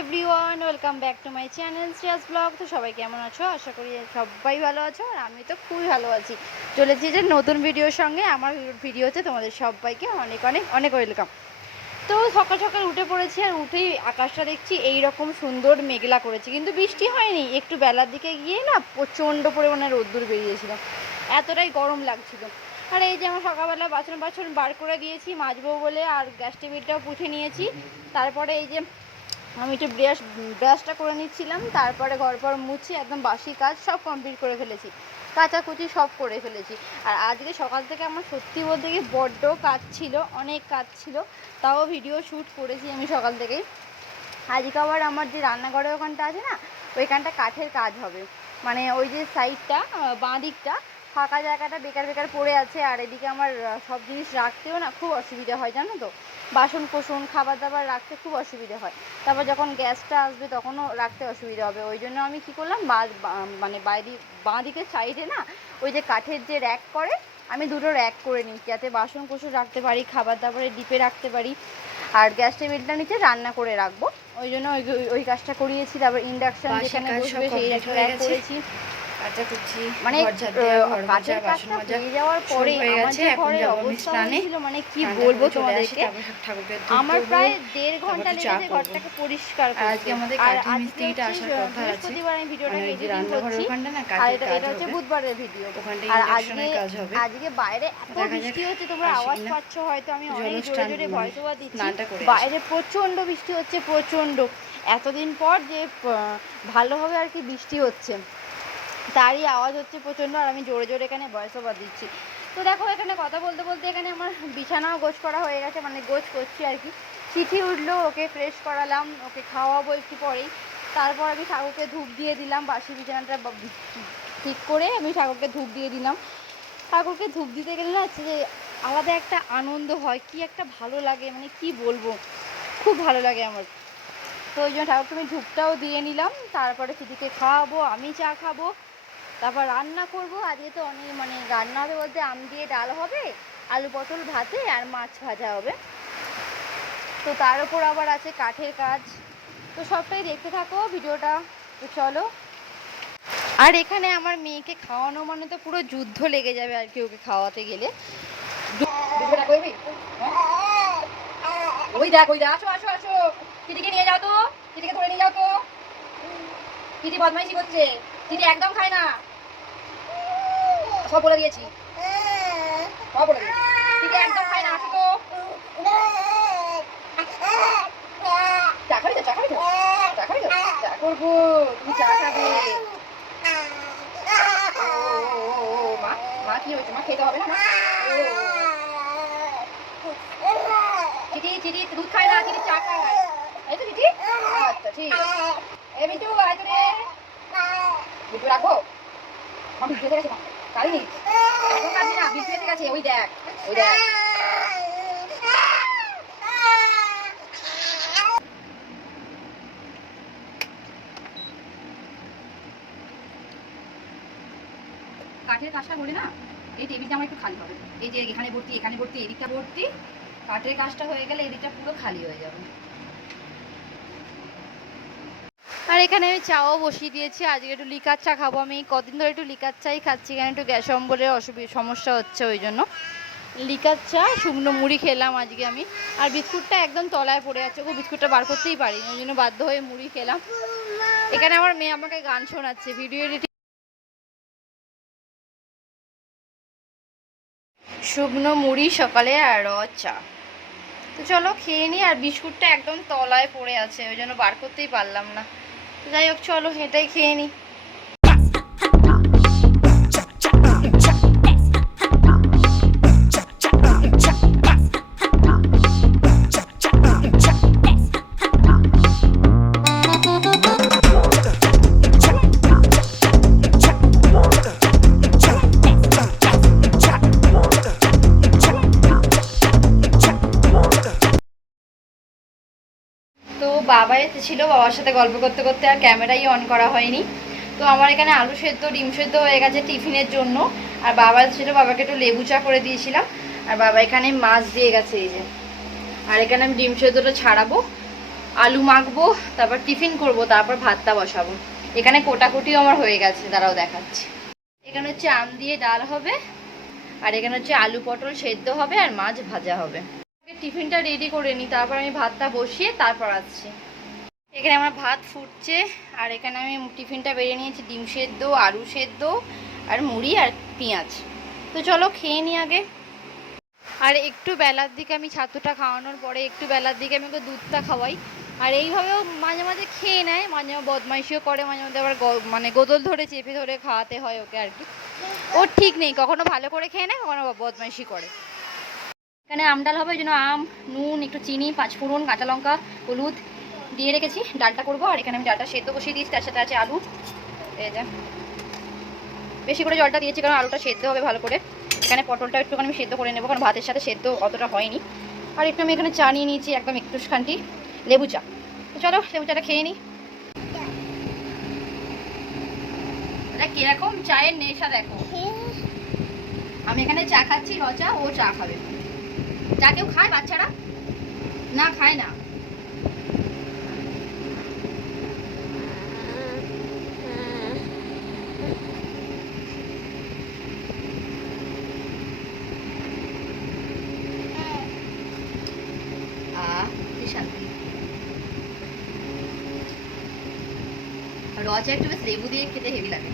Everyone, welcome back to my channel Shreyas blog. তো সবাই কেমন আছো? আশা করি সবাই ভালো আছো, আর আমি তো খুবই ভালো আছি। চলেছি যে নতুন ভিডিওর সঙ্গে। আমার ভিডিওতে তোমাদের সবাইকে অনেক অনেক অনেক ওয়েলকাম। তো সকাল সকাল উঠে পড়েছি, আর উঠেই আকাশটা দেখছি এই রকম সুন্দর মেঘলা করেছে, কিন্তু বৃষ্টি হয়নি। একটু বেলার দিকে গিয়ে না প্রচণ্ড পরিমাণে রোদ্দুর বেরিয়েছিল, এতটাই গরম লাগছিল। আর এই যে আমার সকালবেলা বাসন বার করে দিয়েছি মাজবো বলে, আর গ্যাস টেবিলটাও পুছে নিয়েছি। তারপরে এই যে আমি একটু ব্রাশটা করে নিচ্ছিলাম, তারপরে ঘর মুছে একদম বাসি কাজ সব কমপ্লিট করে ফেলেছি, কাচাকুচি সব করে ফেলেছি। আর আজকে সকাল থেকে আমার সত্যি বলতে কি বড্ড কাজ ছিল, অনেক কাজ ছিল, তাও ভিডিও শ্যুট করেছি আমি সকাল থেকেই। আজকে আবার আমার যে রান্নাঘরের ওখানটা আছে না, ওইখানটা কাঠের কাজ হবে। মানে ওই যে সাইডটা বাঁ দিকটা ফাঁকা জায়গাটা বেকার বেকার পড়ে আছে, আর এদিকে আমার সব জিনিস রাখতেও না খুব অসুবিধা হয়, জানো তো। বাসন কোসন খাবার দাবার রাখতে খুব অসুবিধা হয়, তারপর যখন গ্যাসটা আসবে তখনও রাখতে অসুবিধা হবে। ওই জন্য আমি কী করলাম, মানে বাঁ দিকের সাইডে না ওই যে কাঠের যে র্যাক করে, আমি দুটো র্যাক করে নিই, যাতে বাসন কোসন রাখতে পারি, খাবার দাবারের ডিপে রাখতে পারি, আর গ্যাস টেবিলটা নিচে রান্না করে রাখবো। ওই জন্য ওই কাজটা করিয়েছি। তারপর ইন্ডাকশন যেখানে বসবে সেই একটা র্যাক করেছি। মানে কাজের কাজটা হয়ে যাওয়ার পরে আমার যে ঘরের অবস্থা হয়েছিল, মানে কি বলবো তোমাদেরকে, আমার প্রায় 1.5 ঘন্টা লেগেছে ঘরটাকে পরিষ্কার করতে। আর আজকে বৃহস্পতিবার আমি ভিডিওটা এডিটিং করছি, আর এটা হচ্ছে বুধবারের ভিডিও। আর আজকে বাইরে এত বৃষ্টি হচ্ছে, তোমরা আওয়াজ পাচ্ছ হয়তো, আমি অনেক জোরে জোরে ভয়েস ওভার দিচ্ছি। বাইরে প্রচণ্ড বৃষ্টি হচ্ছে, প্রচণ্ড। এতদিন পর যে ভালোভাবে আর কি বৃষ্টি হচ্ছে, তারই আওয়াজ হচ্ছে প্রচণ্ড, আর আমি জোরে জোরে এখানে ভয়েস ওভার দিচ্ছি। তো দেখো, এখানে কথা বলতে বলতে এখানে আমার বিছানাও গোছ করা হয়ে গেছে, মানে গোছ করছি আর কি। চিঠি উঠলো, ওকে ফ্রেশ করালাম, ওকে খাওয়াবো একটু পরেই। তারপর আমি ঠাকুরকে ধূপ দিয়ে দিলাম, বাসি বিছানাটা ঠিক করে আমি ঠাকুরকে ধূপ দিয়ে দিলাম। ঠাকুরকে ধূপ দিতে গেলে না যে আলাদা একটা আনন্দ হয়, কি একটা ভালো লাগে, মানে কি বলবো, খুব ভালো লাগে আমার। তো ওই জন্য ঠাকুরকে আমি ধূপটাও দিয়ে নিলাম। তারপরে চিঠিকে খাওয়াবো, আমি চা খাবো, তারপর রান্না করব। আজকে তো অনেক মানে রান্না হবে বলতে, আম দিয়ে ডাল হবে, আলু পটল ভাতে, আর মাছ ভাজা হবে। তো তার উপর আবার আছে কাঠের কাজ। তো সবটাই দেখতে থাকো ভিডিওটা। তো চলো। আর এখানে আমার মেয়েকে খাওয়ানো মানে তো পুরো যুদ্ধ লেগে যাবে আর কি, ওকে খাওয়াতে গেলে। ওই দেখ, আসো আসো আসো, দিদিকে নিয়ে যাও তো, দিদিকে ধরে নিয়ে যাও তো। দিদি বদমাইশি করছে, দিদি একদম খায় না, সব বলে দিয়েছি, সব বলে দিয়েছি, দিদি একদম খায় না। আসো তো, চা খাবি তো, চা খাবি তো, চা খাবি তো, চা করবো, তুমি চা খাবে। মা কি হয়েছে, মা খেতে হবে না? চিঠি চিঠি দুধ খায় না, চিঠি চা খায়, এই তো চিঠি। আচ্ছা ঠিক, এ মিটু আয় তো রে, মিটু রাখো। আমার বিদ্যুৎ গেছে, কারিনি এখন কাটবি না, বিদ্যুৎ গেছে। ওই দেখ, ওই দেখ, কাঠের কাজটা করে না, এই টেবিলটা আমার একটু খালি হবে। এই যে এখানে ভর্তি, এখানে ভর্তি, এদিকটা ভর্তি, কাঠের কাজটা হয়ে গেলে এদিকটা পুরো খালি হয়ে যাবে। আর এখানে আমি চাও বসিয়ে দিয়েছি, আজকে একটু লিকার চা খাবো। আমি কদিন ধরে একটু লিকার চাই খাচ্ছি, কারণ একটু গ্যাস অম্বলের সমস্যা হচ্ছে, ওই জন্য লিকার চা শুকনো মুড়ি খেলাম আজকে আমি। আর বিস্কুটটা একদম তলায় পড়ে আছে, ও বিস্কুটটা বার করতেই পারিনি, ওই জন্য বাধ্য হয়ে মুড়ি খেলাম। এখানে আমার মেয়ে আমাকে গান শোনাচ্ছে, ভিডিও এডিটিং। শুকনো মুড়ি সকালে আর চা। তো চলো খেয়ে নিই। আর বিস্কুটটা একদম তলায় পড়ে আছে, ওই জন্য বার করতেই পারলাম না। তো যাই হোক, চলো এটাই খেয়ে নিই। তো বাবা এসেছিলো, বাবার সাথে গল্প করতে করতে আর ক্যামেরাই অন করা হয়নি। তো আমার এখানে আলু সেদ্ধ ডিম সেদ্ধ হয়ে গেছে টিফিনের জন্য। আর বাবা ছিল, বাবাকে একটু লেবু চা করে দিয়েছিলাম। আর বাবা এখানে মাছ দিয়ে গেছে, এই যে। আর এখানে আমি ডিম সেদ্ধটা ছাড়াবো। আলু মাখবো, তারপর টিফিন করব, তারপর ভাতটা বসাবো। এখানে কোটাকুটিও আমার হয়ে গেছে, দাঁড়াও দেখাচ্ছি। এখানে হচ্ছে আম দিয়ে ডাল হবে, আর এখানে হচ্ছে আলু পটল সেদ্ধ হবে, আর মাছ ভাজা হবে। টিফিনটা রেডি করে নিই, তারপর আমি ভাতটা বসিয়ে তারপর আসছি। এখানে আমার ভাত ফুটছে, আর এখানে আমি টিফিনটা বেরিয়ে নিয়েছি, ডিম সেদ্ধ, আলু সেদ্ধ, আর মুড়ি আর পেঁয়াজ। তো চলো খেয়ে নিই আগে। আর একটু বেলার দিকে আমি ছাতুটা খাওয়ানোর পরে একটু বেলার দিকে আমি ওকে দুধটা খাওয়াই। আর এইভাবেও মাঝে মাঝে খেয়ে নেয়, মাঝে মাঝে বদমাইশিও করে, মাঝে মধ্যে আবার মানে গোদল ধরে চেপে ধরে খাওয়াতে হয় ওকে আর কি। ওর ঠিক নেই, কখনো ভালো করে খেয়ে নেয়, কখনো বদমাইশি করে। এখানে আম ডাল হবে, ওই জন্য আম, নুন, একটু চিনি, পাঁচফোড়ন, কাঁচা লঙ্কা, হলুদ দিয়ে রেখেছি। ডালটা করবো, আর এখানে আমি ডালটা সেদ্ধ বসিয়ে দিয়েছি, তার সাথে আছে আলু। এই যে বেশি করে জলটা দিয়েছি কারণ আলুটা সেদ্ধ হবে ভালো করে। এখানে পটলটা একটুখানি আমি সেদ্ধ করে নেবো, কারণ ভাতের সাথে সেদ্ধ অতটা হয়নি। আর একটু আমি এখানে চা নিয়ে নিয়েছি, একদম একটুখানি লেবু চা। তো চলো লেবু চাটা খেয়ে নিই। এটা কিরকম চায়ের নেশা দেখো। আমি এখানে চা খাচ্ছি, রচা, ও চা খাবে। চা কেউ খায় বাচ্চারা? না, খায় না। কি শান্তি। রচা একটু বেশ লেবু দিয়ে খেতে হেভি লাগে।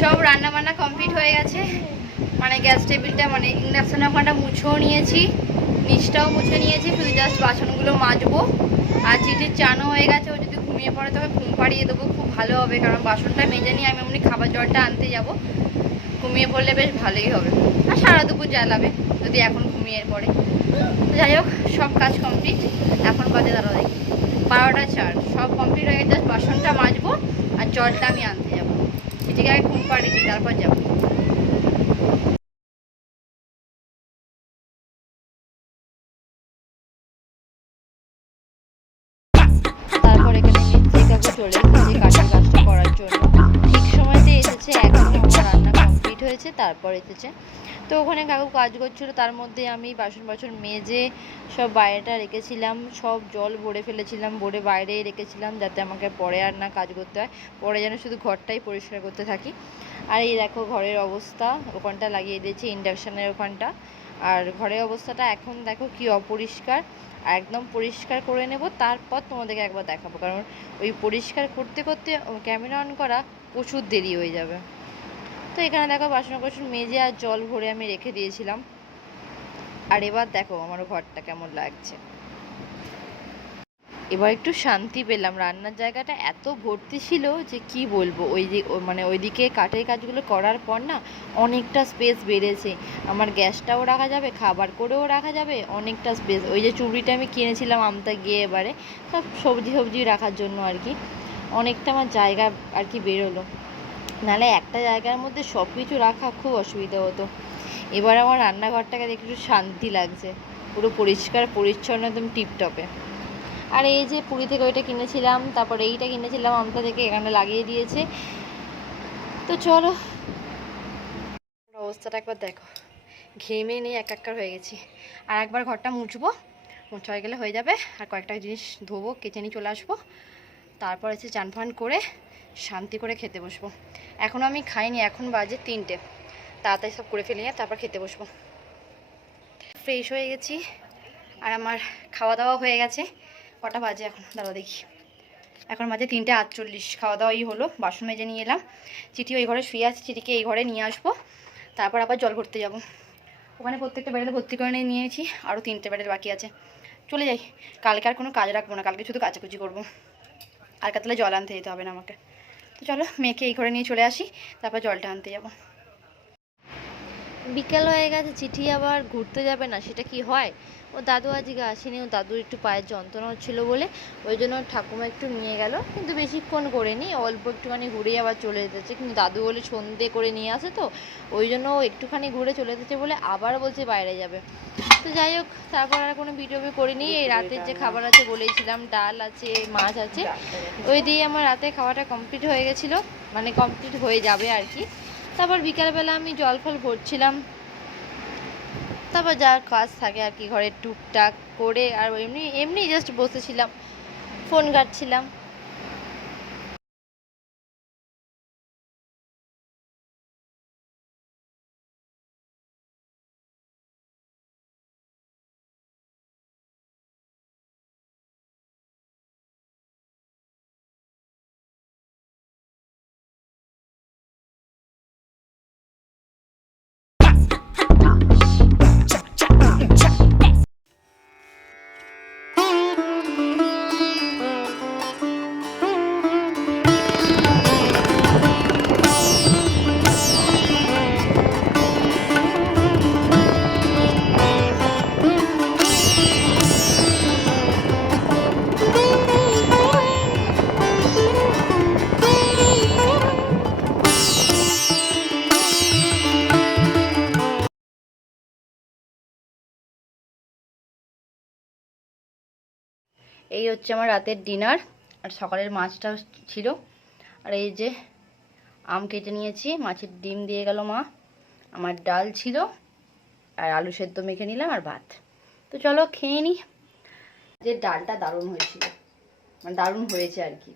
সব রান্না বান্না কমপ্লিট হয়ে গেছে, মানে গ্যাস টেবিলটা মানে ইন্ডাকশনের ওখানটা মুছেও নিয়েছি, নিচটাও মুছে নিয়েছি, শুধু জাস্ট বাসনগুলো মাজবো। আর চিটির চানও হয়ে গেছে, ও যদি ঘুমিয়ে পড়ে তবে ঘুম পাড়িয়ে দেবো, খুব ভালো হবে, কারণ বাসনটা মেজে নিয়ে আমি এমনি খাবার জলটা আনতে যাব। ঘুমিয়ে পড়লে বেশ ভালোই হবে, আর সারা দুপুর জ্বালাবে যদি এখন ঘুমিয়ে পড়ে। যাই হোক, সব কাজ কমপ্লিট। এখন বাজে দাঁড়া দেখি 12টা 4, সব কমপ্লিট হয়ে গেছে, বাসনটা মাজবো আর জলটা আমি আনতে যাবো। চিঠিকে আগে ঘুম পাড়িয়ে দিই, তারপর যাবো। তারপর এখানে মিস্ত্রি কাকু চলে এসেছে কাঠের কাজটা করার জন্য। ঠিক সময়তে এসেছে, একদম আমার রান্না কমপ্লিট হয়েছে তারপর এসেছে। তো ওখানে কাকু কাজ করছিল, তার মধ্যে আমি বাসন মেজে সব বাইরেটা রেখেছিলাম, সব জল ভরে ফেলেছিলাম, ভরে বাইরেই রেখেছিলাম, যাতে আমাকে পরে আর না কাজ করতে হয়, পরে যেন শুধু ঘরটাই পরিষ্কার করতে থাকি। আর এই দেখো ঘরের অবস্থা, ওখানটা লাগিয়ে দিয়েছি ইন্ডাকশানের ওখানটা। আর ঘরের অবস্থাটা এখন দেখো কি অপরিষ্কার, একদম পরিষ্কার করে নেব, তারপর তোমাদেরকে একবার দেখাবো, কারণ ওই পরিষ্কার করতে করতে ক্যামেরা অন করা প্রচুর দেরি হয়ে যাবে। তো এখানে দেখো বাসন মেজে আর জল ভরে আমি রেখে দিয়েছিলাম। আর এবার দেখো আমার ঘরটা কেমন লাগছে। এবার একটু শান্তি পেলাম, রান্নার জায়গাটা এত ভর্তি ছিল যে কি বলবো। মানে ওইদিকে কাঠের কাজগুলো করার পর না অনেকটা স্পেস বেড়েছে, আমার গ্যাসটাও রাখা যাবে, খাবার করেও রাখা যাবে, অনেকটা স্পেস। ওই যে চুবড়িটা আমি কিনেছিলাম আমতা গিয়ে এবারে, সব সবজি রাখার জন্য আর কি, অনেকটা আমার জায়গা আর কি বেরোলো, নাহলে একটা জায়গার মধ্যে সব কিছু রাখা খুব অসুবিধা হতো। এবার আমার রান্নাঘরটাকে দেখে একটু শান্তি লাগছে, পুরো পরিষ্কার পরিচ্ছন্ন, একদম টিপটপে। আর এই যে পুরী থেকে ওইটা কিনেছিলাম, তারপর এইটা কিনেছিলাম আমতা থেকে, এখানে লাগিয়ে দিয়েছে। তো চলো অবস্থাটা একবার দেখো, ঘেমে নিয়ে একাকার হয়ে গেছি। আর একবার ঘরটা মুছবো, মুছা হয়ে গেলে হয়ে যাবে। আর কয়েকটা জিনিস ধোবো, কেচে নিয়ে চলে আসবো, তারপর এসে চান ফান করে শান্তি করে খেতে বসবো। এখনও আমি খাইনি, এখন বাজে 3টে, তাড়াতাড়ি সব করে ফেলে নিয়ে তারপর খেতে বসবো। ফ্রেশ হয়ে গেছি, আর আমার খাওয়া দাওয়া হয়ে গেছে। কটা বাজে এখন দাঁড়াও দেখি, এখন বাজে 3:48। খাওয়া দাওয়াই হলো, বাসন মেজে নিয়ে এলাম। চিঠি ওই ঘরে শুয়ে আছে, চিঠিকে এই ঘরে নিয়ে আসবো, তারপর আবার জল ভরতে যাব। ওখানে প্রত্যেকটা ব্যারেলে ভর্তি করে নিয়েছি, আরও 3টে ব্যারেল বাকি আছে। চলে যাই, কালকে আর কোনো কাজ রাখবো না, কালকে শুধু কাচাকুচি করবো, আর কাতলে জল আনতে যেতে হবে না আমাকে। তো চলো মেয়েকে এই ঘরে নিয়ে চলে আসি, তারপর জলটা আনতে যাব। বিকেল হয়ে গেছে, চিঠি আবার ঘুরতে যাবে না, সেটা কি হয়? ও দাদু আজকে আসেনি, ও দাদুর একটু পায়ের যন্ত্রণা হচ্ছিলো বলে ওই জন্য ঠাকুমা একটু নিয়ে গেল, কিন্তু বেশিক্ষণ করেনি, অল্প একটুখানি ঘুরেই আবার চলে যেতেছে। কিন্তু দাদু বলে সন্ধে করে নিয়ে আসে তো, ওই জন্য ও একটুখানি ঘুরে চলে যেতেছে বলে আবার বলছে বাইরে যাবে। তো যাই হোক, তারপর আর কোনো ভিডিও করিনি। এই রাতের যে খাবার আছে বলেছিলাম, ডাল আছে, মাছ আছে, ওই দিয়ে আমার রাতে খাওয়াটা কমপ্লিট হয়ে গেছিলো, মানে কমপ্লিট হয়ে যাবে আর কি। তারপর বিকালবেলা আমি জল ফল ভরছিলাম, তারপর যা কাজ থাকে আর কি ঘরে টুকটাক করে, আর এমনি এমনি জাস্ট বসেছিলাম, ফোন ঘাঁটছিলাম। এই হচ্ছে আমার রাতের ডিনার, আর সকালের মাছটা ছিল, আর এই যে আম কেটে নিয়েছি, মাছের ডিম দিয়ে গেল মা, আমার ডাল ছিল, আর আলু সেদ্ধ মেখে নিলাম, আর ভাত। তো চলো খেয়ে নিই। যে ডালটা দারুণ হয়েছিল, মানে দারুণ হয়েছে আর কি,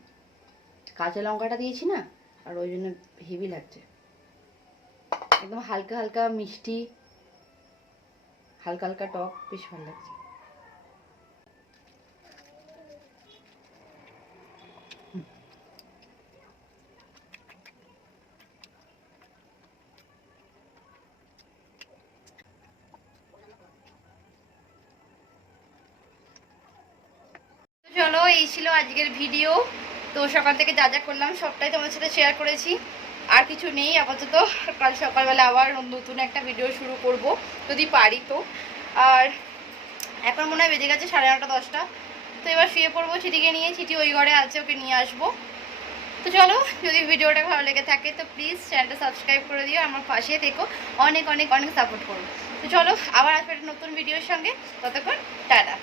কাঁচা লঙ্কাটা দিয়েছি না, আর ওই জন্য হেভি লাগছে, একদম হালকা হালকা মিষ্টি, হালকা হালকা টক, বেশ ভালো লাগছে। চলো, এই ছিল আজকের ভিডিও। তো সকাল থেকে যা যা করলাম সবটাই তোমাদের সাথে শেয়ার করেছি, আর কিছু নেই আপাতত। কাল সকালবেলা আবার নতুন একটা ভিডিও শুরু করব যদি পারি তো। আর এখন মনে হয় বেজে গেছে 9:30 10টা। তো এবার শুয়ে পড়বো চিঠিকে নিয়ে, চিঠি ওই ঘরে আছে, ওকে নিয়ে আসবো। তো চলো, যদি ভিডিওটা ভালো লেগে থাকে তো প্লিজ চ্যানেলটা সাবস্ক্রাইব করে দিও, আমার পাশে থেকো, অনেক অনেক অনেক সাপোর্ট করো। তো চলো, আবার আসবে একটা নতুন ভিডিওর সঙ্গে, ততক্ষণ টাটা।